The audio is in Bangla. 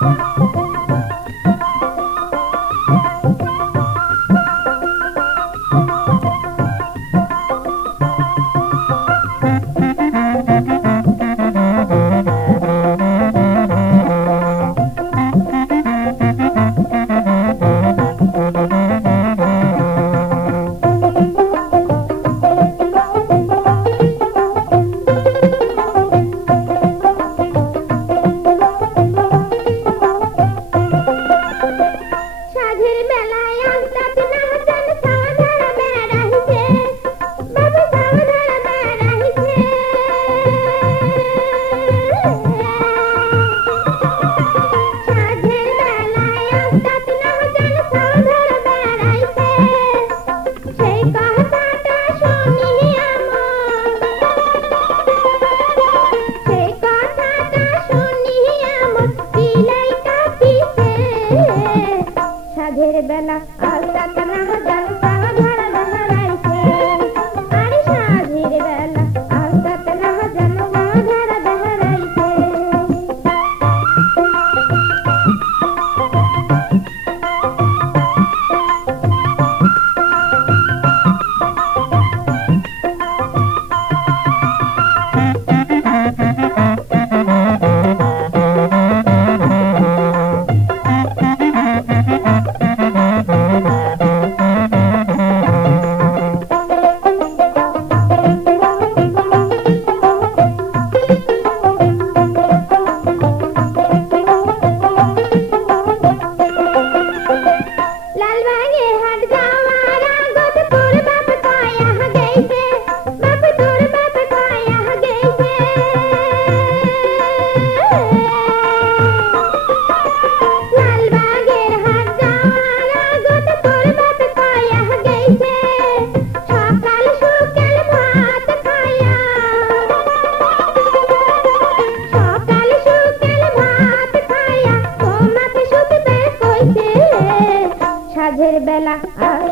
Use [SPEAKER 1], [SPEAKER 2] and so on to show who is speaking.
[SPEAKER 1] Thank you. সাধের বেলা আলতাত না rebelar. Ah,